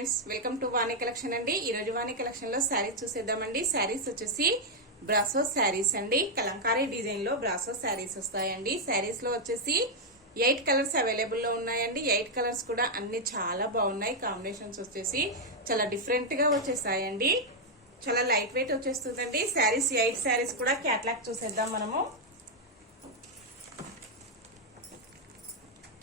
Friends, welcome to Vani collection అండి. ఈ రోజు వాణి కలెక్షన్ లో శారీస్ చూసేద్దామండి. శారీస్ వచ్చేసి బ్రాసో శారీస్ అండి. కలంకారీ డిజైన్ లో బ్రాసో శారీస్ వస్తాయండి. శారీస్ లో వచ్చేసి 8 కలర్స్ అవైలబుల్ లో ఉన్నాయండి. 8 కలర్స్ కూడా అన్ని చాలా బాగున్నాయి. కాంబినేషన్స్ వచ్చేసి చాలా డిఫరెంట్ గా వచ్చేసాయండి. చాలా లైట్ వెయిట్ వచ్చేస్తుందండి. శారీస్ 8 శారీస్ కూడా క్యాట్లాగ్ చూసేద్దాం మనము.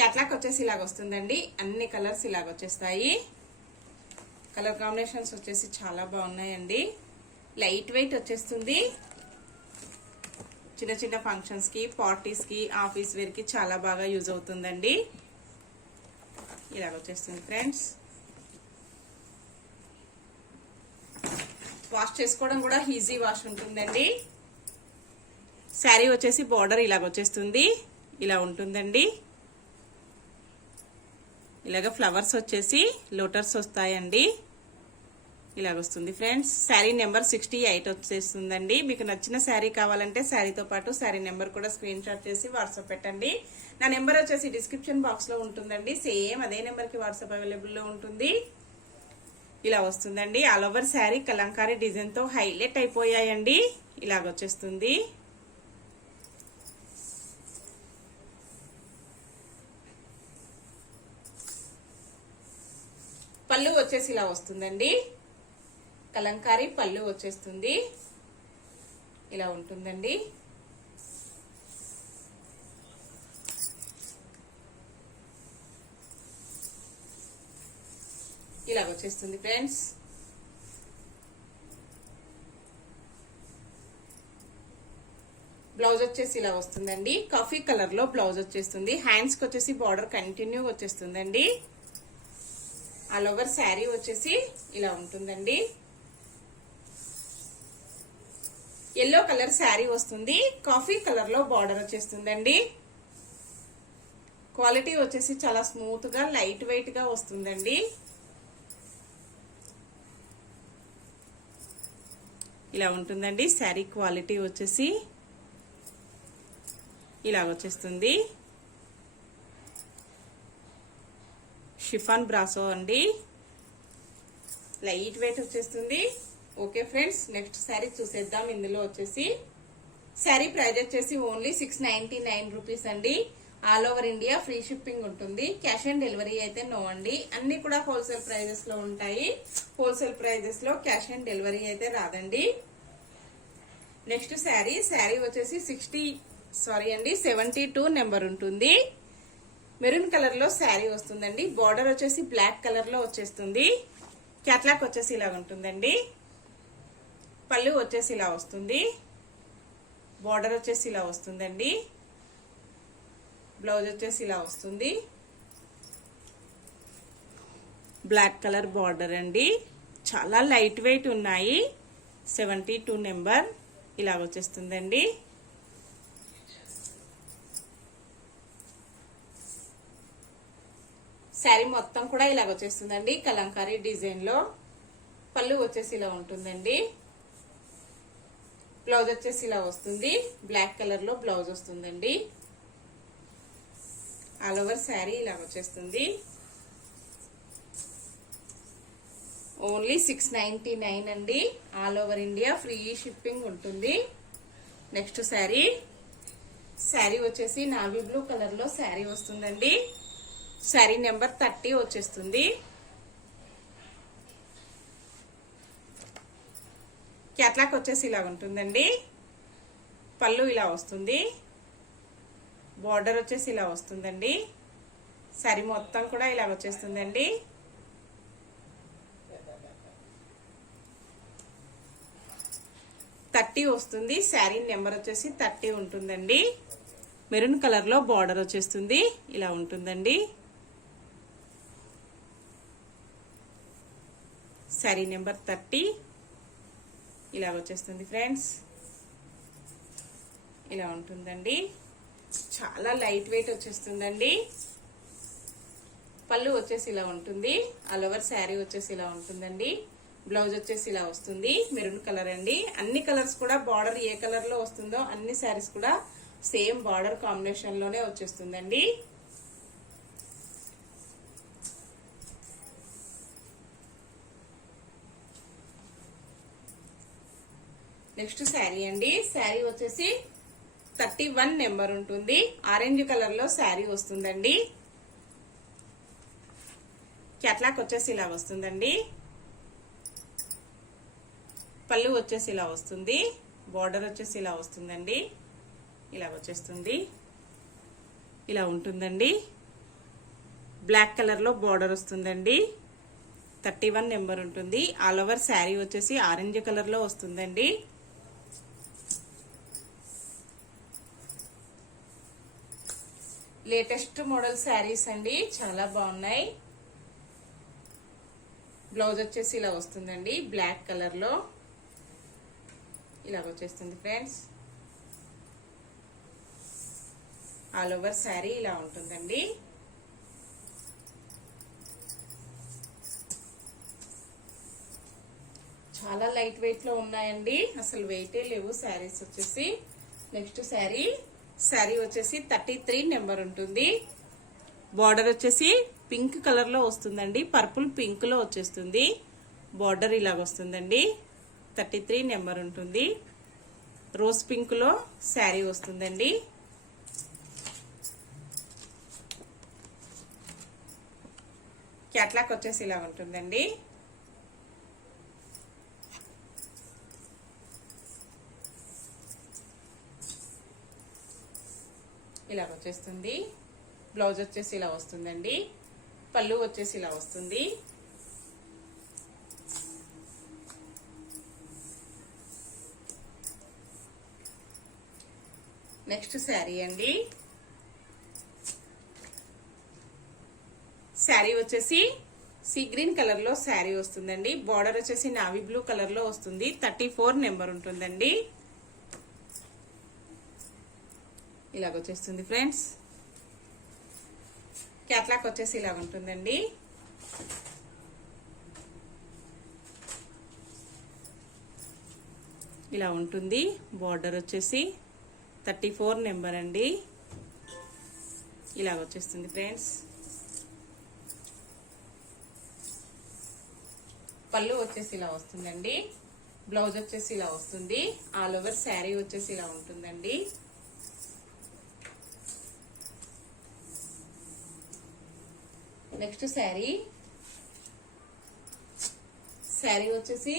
క్యాట్లాగ్ వచ్చేసి ఇలాగ వస్తుందండి. అన్ని కలర్స్ ఇలాగ వచ్చేస్తాయి. కలర్ కాంబినేషన్స్ వచ్చేసి చాలా బాగున్నాయండి. లైట్ వెయిట్ వచ్చేస్తుంది. చిన్న చిన్న ఫంక్షన్స్ కి, పార్టీస్ కి, ఆఫీస్ వేర్ కి చాలా బాగా యూజ్ అవుతుందండి. ఇలాగ వచ్చేస్తుంది ఫ్రెండ్స్. వాష్ చేసుకోవడం కూడా ఈజీ వాష్ ఉంటుందండి. శారీ వచ్చేసి బార్డర్ ఇలాగ వచ్చేస్తుంది. ఇలా ఉంటుందండి. ఇలాగ ఫ్లవర్స్ వచ్చేసి లోటస్ వస్తాయండి. ఇలాగ వస్తుంది ఫ్రెండ్స్. శారీ నెంబర్ 68 వచ్చేస్తుందండి. మీకు నచ్చిన శారీ కావాలంటే శారీతో పాటు శారీ నెంబర్ కూడా స్క్రీన్ షాట్ చేసి వాట్సాప్ పెట్టండి. నా నెంబర్ వచ్చేసి డిస్క్రిప్షన్ బాక్స్ లో ఉంటుందండి. సేమ్ అదే నెంబర్ కి వాట్సాప్ అవైలబుల్ లో ఉంటుంది. ఇలా వస్తుందండి. All over sari Kalamkari design తో హైలైట్ అయిపోయాయండి. ఇలాగ వచ్చేస్తుంది. పళ్ళు వచ్చేసి ఇలా వస్తుందండి. కలంకారీ పళ్ళు వచ్చేస్తుంది. ఇలా ఉంటుందండి. ఇలా వచ్చేస్తుంది ఫ్రెండ్స్. బ్లౌజ్ వచ్చేసి ఇలా వస్తుందండి. కాఫీ కలర్ లో బ్లౌజ్ వచ్చేస్తుంది. హ్యాండ్స్ కి వచ్చేసి బార్డర్ కంటిన్యూ వచ్చేస్తుందండి. ఆల్ ఓవర్ శారీ వచ్చేసి ఇలా ఉంటుందండి. ఎల్లో కలర్ శారీ వస్తుంది. కాఫీ కలర్ లో బార్డర్ వచ్చేస్తుందండి. క్వాలిటీ వచ్చేసి చాలా స్మూత్ గా లైట్ వెయిట్ గా వస్తుందండి. ఇలా ఉంటుందండి. శారీ క్వాలిటీ వచ్చేసి ఇలా వచ్చేస్తుంది. షిఫాన్ బ్రాసో అండి. లైట్ వెయిట్ వచ్చేస్తుంది. ఓకే ఫ్రెండ్స్, నెక్స్ట్ శారీ చూసేద్దాం. ఇందులో వచ్చేసి శారీ ప్రైస్ వచ్చేసి ఓన్లీ 699 రూపీస్ అండి. All over India free shipping ఉంటుంది. క్యాష్ ఆన్ డెలివరీ అయితే నో అండి. అన్ని కూడా హోల్సేల్ ప్రైజెస్ లో ఉంటాయి. హోల్సేల్ ప్రైజెస్ లో క్యాష్ ఆన్ డెలివరీ అయితే రాదండి. నెక్స్ట్ శారీ వచ్చేసి 72 నెంబర్ ఉంటుంది. మెరూన్ కలర్ లో శారీ వస్తుందండి. బార్డర్ వచ్చేసి బ్లాక్ కలర్ లో వచ్చేస్తుంది. క్యాట్లాగ్ వచ్చేసి ఇలా ఉంటుందండి. పళ్ళు వచ్చేసి ఇలా వస్తుంది. బార్డర్ వచ్చేసి ఇలా వస్తుందండి. బ్లౌజ్ వచ్చేసి ఇలా వస్తుంది. బ్లాక్ కలర్ బార్డర్ అండి. చాలా లైట్ వెయిట్ ఉన్నాయి. 72 నెంబర్ ఇలా వచ్చేస్తుందండి. శారీ మొత్తం కూడా ఇలాగ వచ్చేస్తుందండి. కలంకారీ డిజైన్ లో పళ్ళు వచ్చేసి ఇలా ఉంటుందండి. బ్లౌజ్ వచ్చేసి ఇలా వస్తుంది. బ్లాక్ కలర్ లో బ్లౌజ్ వస్తుందండి. ఆల్ ఓవర్ శారీ ఇలా వచ్చేస్తుంది. ఓన్లీ 699 అండి. All over India free shipping ఉంటుంది. నెక్స్ట్ శారీ వచ్చేసి నావీ బ్లూ కలర్ లో శారీ వస్తుందండి. శారీ నెంబర్ 30 వచ్చేస్తుంది. క్యాట్లాగ్ వచ్చేసి ఇలా ఉంటుందండి. పళ్ళు ఇలా వస్తుంది. బార్డర్ వచ్చేసి ఇలా వస్తుందండి. శారీ మొత్తం కూడా ఇలా వచ్చేస్తుందండి. థర్టీ వస్తుంది. శారీ నెంబర్ వచ్చేసి 30 ఉంటుందండి. మెరూన్ కలర్ లో బార్డర్ వచ్చేస్తుంది. ఇలా ఉంటుందండి. శారీ నెంబర్ 30 ఇలా వచ్చేస్తుంది ఫ్రెండ్స్. ఇలా ఉంటుందండి. చాలా లైట్ వెయిట్ వచ్చేస్తుందండి. పళ్ళు వచ్చేసి ఇలా ఉంటుంది. ఆల్ ఓవర్ శారీ వచ్చేసి ఇలా ఉంటుందండి. బ్లౌజ్ వచ్చేసి ఇలా వస్తుంది. మెరూన్ కలర్ అండి. అన్ని కలర్స్ కూడా బార్డర్ ఏ కలర్ లో వస్తుందో అన్ని శారీస్ కూడా సేమ్ బార్డర్ కాంబినేషన్ లోనే వచ్చేస్తుందండి. నెక్స్ట్ శారీ అండి. శారీ వచ్చేసి 31 నెంబర్ ఉంటుంది. ఆరెంజ్ కలర్ లో శారీ వస్తుందండి. క్యాట్లాక్ వచ్చేసి ఇలా వస్తుందండి. పళ్ళు వచ్చేసి ఇలా వస్తుంది. బార్డర్ వచ్చేసి ఇలా వస్తుందండి. ఇలా వచ్చేస్తుంది. ఇలా ఉంటుందండి. బ్లాక్ కలర్ లో బార్డర్ వస్తుందండి. 31 నెంబర్ ఉంటుంది. ఆల్ ఓవర్ శారీ వచ్చేసి ఆరెంజ్ కలర్ లో వస్తుందండి. లేటెస్ట్ మోడల్ శారీస్ అండి, చాలా బాగున్నాయి. బ్లౌజ్ వచ్చేసి ఇలా వస్తుందండి. బ్లాక్ కలర్ లో ఇలా వచ్చేస్తుంది ఫ్రెండ్స్. ఆల్ ఓవర్ శారీ ఇలా ఉంటుందండి. చాలా లైట్ వెయిట్ లో ఉన్నాయండి, అసలు వెయిటే లేవు శారీస్ వచ్చేసి. నెక్స్ట్ శారీ వచ్చేసి 33 నెంబర్ ఉంటుంది. బార్డర్ వచ్చేసి పింక్ కలర్ లో వస్తుందండి. పర్పుల్ పింక్ లో వచ్చేస్తుంది. బార్డర్ ఇలాగ వస్తుందండి. 33 నెంబర్ ఉంటుంది. రోజ్ పింక్ లో శారీ వస్తుందండి. క్యాట్లాక్ వచ్చేసి ఇలా ఉంటుందండి. ఇలా వచ్చేస్తుంది. బ్లౌజ్ వచ్చేసి ఇలా వస్తుందండి. పళ్ళు వచ్చేసి ఇలా వస్తుంది. నెక్స్ట్ శారీ అండి. శారీ వచ్చేసి సీ గ్రీన్ కలర్ లో శారీ వస్తుందండి. బార్డర్ వచ్చేసి నావీ బ్లూ కలర్ లో వస్తుంది. 34 నెంబర్ ఉంటుందండి. ఇలాగొచ్చేస్తుంది ఫ్రెండ్స్. క్యాట్లాక్ వచ్చేసి ఇలా ఉంటుందండి. ఇలా ఉంటుంది. బార్డర్ వచ్చేసి 34 నెంబర్ అండి. ఇలా వచ్చేస్తుంది ఫ్రెండ్స్. పళ్ళు వచ్చేసి ఇలా వస్తుందండి. బ్లౌజ్ వచ్చేసి ఇలా వస్తుంది. ఆల్ ఓవర్ శారీ వచ్చేసి ఇలా ఉంటుందండి. నెక్స్ట్ శారీ వచ్చేసి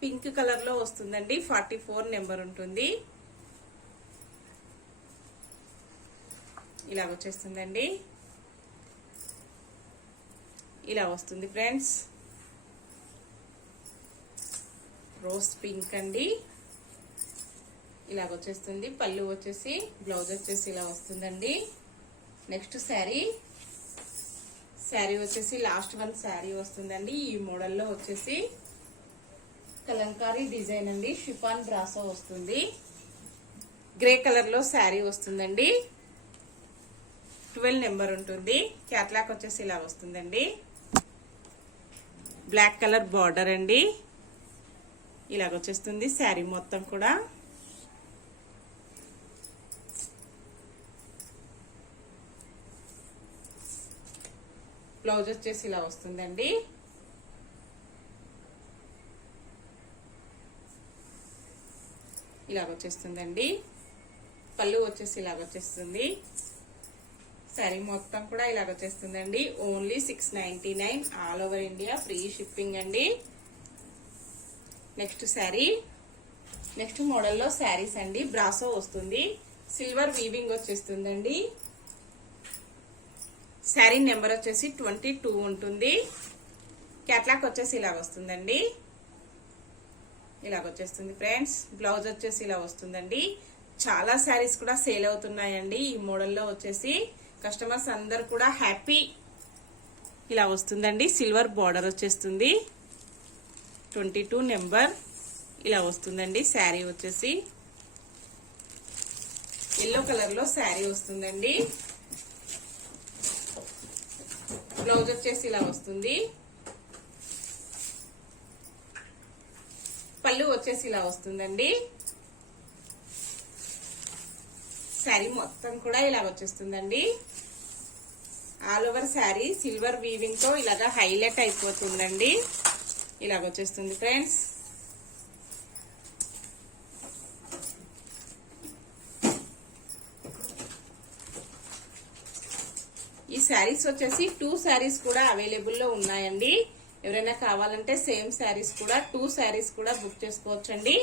పింక్ కలర్ లో వస్తుందండి. 44 నెంబర్ ఉంటుంది. ఇలా వచ్చేస్తుందండి. ఇలా వస్తుంది ఫ్రెండ్స్. రోజ్ పింక్ అండి. ఇలా వచ్చేస్తుంది. పళ్ళు వచ్చేసి బ్లౌజ్ వచ్చేసి ఇలా వస్తుందండి. నెక్స్ట్ శారీ వచ్చేసి లాస్ట్ వన్ శారీ వస్తుందండి. ఈ మోడల్లో వచ్చేసి కలంకారీ డిజైన్ అండి. షిఫాన్ బ్రాసో వస్తుంది. గ్రే కలర్ లో శారీ వస్తుందండి. 12 నెంబర్ ఉంటుంది. క్యాట్లాక్ వచ్చేసి ఇలా వస్తుందండి. బ్లాక్ కలర్ బార్డర్ అండి. ఇలాగొచ్చేస్తుంది శారీ మొత్తం కూడా. బ్లౌజ్ వచ్చేసి ఇలా వస్తుందండి. ఇలాగొచ్చేస్తుందండి. పళ్ళు వచ్చేసి ఇలాగొచ్చేస్తుంది. శారీ మొత్తం కూడా ఇలాగొచ్చేస్తుందండి. Only 699 all over India, free shipping అండి. నెక్స్ట్ మోడల్లో శారీస్ అండి. బ్రాసో వస్తుంది. సిల్వర్ వీవింగ్ వచ్చేస్తుందండి. శారీ నెంబర్ వచ్చేసి 22 ఉంటుంది. క్యాట్లాక్ వచ్చేసి ఇలా వస్తుందండి. ఇలాగొచ్చేస్తుంది ఫ్రెండ్స్. బ్లౌజ్ వచ్చేసి ఇలా వస్తుందండి. చాలా శారీస్ కూడా సేల్ అవుతున్నాయండి ఈ మోడల్లో వచ్చేసి. కస్టమర్స్ అందరు కూడా హ్యాపీ. ఇలా వస్తుందండి. సిల్వర్ బార్డర్ వచ్చేస్తుంది. 22 నెంబర్ ఇలా వస్తుందండి. శారీ వచ్చేసి ఎల్లో కలర్ లో శారీ వస్తుందండి. బ్లౌజ్ వచ్చేసి ఇలా వస్తుంది. పళ్ళు వచ్చేసి ఇలా వస్తుందండి. శారీ మొత్తం కూడా ఇలా వచ్చేస్తుందండి. All over sari silver weaving తో ఇలాగా హైలైట్ అయిపోతుందండి. ఇలాగ వచ్చేస్తుంది ఫ్రెండ్స్. ఈ శారీస్ వచ్చేసి 2 శారీస్ కూడా అవైలబుల్ లో ఉన్నాయండి. ఎవరైనా కావాలంటే సేమ్ శారీస్ కూడా 2 శారీస్ కూడా బుక్ చేసుకోవచ్చండి.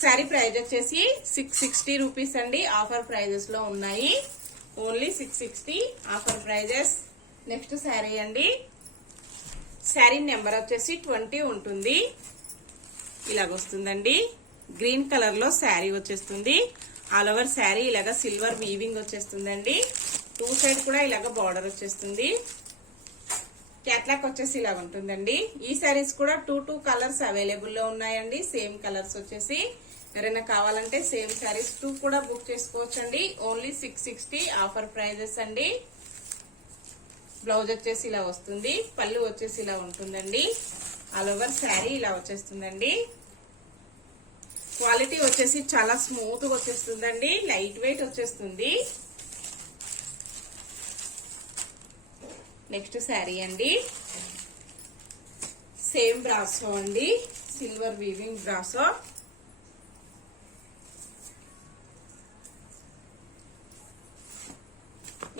శారీ ప్రైస్ వచ్చేసి 660 రూపీస్ అండి. ఆఫర్ ప్రైజెస్ లో ఉన్నాయి. Only 660 offer prizes. Next sari అండి. శారీ నెంబర్ వచ్చేసి 20 ఉంటుంది. ఇలాగొస్తుందండి. గ్రీన్ కలర్ లో శారీ వచ్చేస్తుంది. ఆల్ ఓవర్ శారీ ఇలాగా సిల్వర్ వీవింగ్ వచ్చేస్తుందండి. 2 సైడ్ కూడా ఇలాగ బార్డర్ వచ్చేస్తుంది. క్యాట్లాక్ వచ్చేసి ఇలాగ ఉంటుందండి. ఈ శారీస్ కూడా 2 కలర్స్ అవైలబుల్ లో ఉన్నాయండి. సేమ్ కలర్స్ వచ్చేసి ఎవరైనా కావాలంటే సేమ్ శారీస్ 2 కూడా బుక్ చేసుకోవచ్చండి. ఓన్లీ 660 ఆఫర్ ప్రైజెస్ అండి. బ్లౌజ్ వచ్చేసి ఇలా వస్తుంది. పళ్ళు వచ్చేసి ఇలా ఉంటుందండి. ఆల్ ఓవర్ శారీ ఇలా వచ్చేస్తుందండి. క్వాలిటీ వచ్చేసి చాలా స్మూత్ గా వచ్చేస్తుందండి. లైట్ వెయిట్ వచ్చేస్తుంది. నెక్స్ట్ శారీ అండి. సేమ్ బ్రాసో అండి. Silver weaving brasso.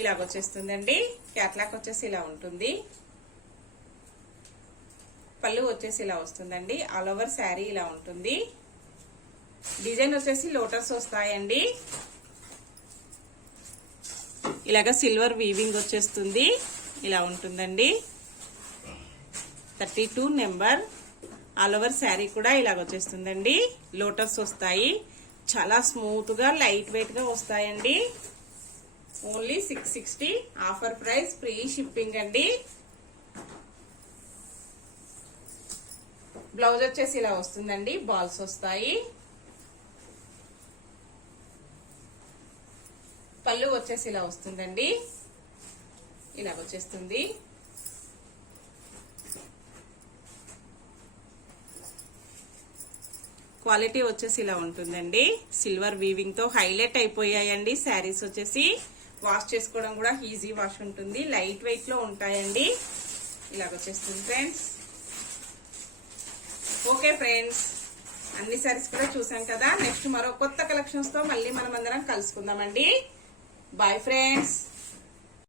ఇలాగ వచ్చేస్తుందండి. క్యాట్లాక్ వచ్చేసి ఇలా ఉంటుంది. పళ్ళు వచ్చేసి ఇలా వస్తుందండి. ఆల్ ఓవర్ శారీ ఇలా ఉంటుంది. డిజైన్ వచ్చేసి లోటస్ వస్తాయండి. ఇలాగ సిల్వర్ వీవింగ్ వచ్చేస్తుంది. ఇలా ఉంటుందండి. 32 నెంబర్. ఆల్ ఓవర్ శారీ కూడా ఇలాగ వచ్చేస్తుందండి. లోటస్ వస్తాయి. చాలా స్మూత్ గా లైట్ వెయిట్ గా వస్తాయండి. Only 660 offer price. Free shipping అండి. బ్లౌజ్ వచ్చేసి ఇలా వస్తుందండి. బాల్స్ వస్తాయి. పళ్ళు వచ్చేసి ఇలా వస్తుందండి. ఇలా వచ్చేస్తుంది. క్వాలిటీ వచ్చేసి ఇలా ఉంటుందండి. సిల్వర్ వీవింగ్ తో హైలైట్ అయిపోయాయండి శారీస్ వచ్చేసి. వాష్ చేసుకోవడం కూడా ఈజీ వాష్ ఉంటుంది. లైట్ వెయిట్ లో ఉంటాయండి. ఇలాగ వచ్చేస్తుంది ఫ్రెండ్స్. ఓకే ఫ్రెండ్స్, అన్ని శారీస్ కూడా చూసాం కదా. నెక్స్ట్ మరో కొత్త కలెక్షన్స్ తో మళ్ళీ మనం అందరం కలుసుకుందామండి. Bye friends.